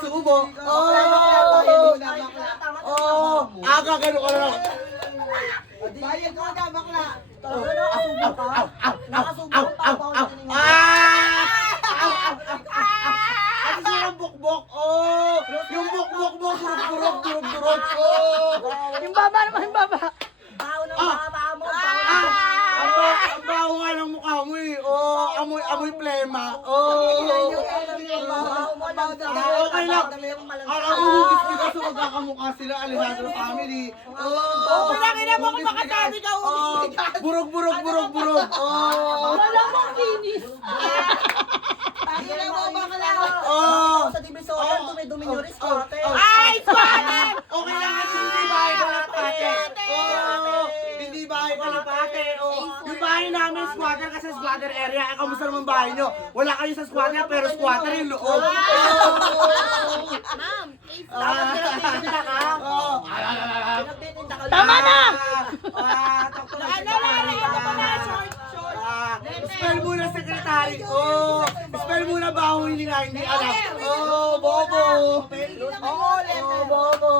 subo. Gagano ka lang. Bayad ka na, bakla. Ano yung bukbok? Yung bukbok mo, durog. Yung baba naman, yung baba. Baho ng baba mo. Ang baho nga ng mukha mo eh. Amoy plema. Okay lang. Ang hugis nila sa magkakamukha sila, Alejandro family. Pinangin mo kung makatabi ka. Burog. Wala mong kinis. Tangina mo, bakla. Sa Divisoria, dumi-dumi nyo rin, squatter. Ay, squatter! Okay lang kasi hindi bahay ka lang pate. Hindi bahay ka lang pate. Yung bahay namin squatter kasi squatter area. Kamusta naman bahay nyo? Wala kayo sa squatter pero squatter yung loob. Ma'am, Pinagtitinda ka. Tama na! Spell muna secretary. Spell muna baho hindi alam. Bobo. Bobo.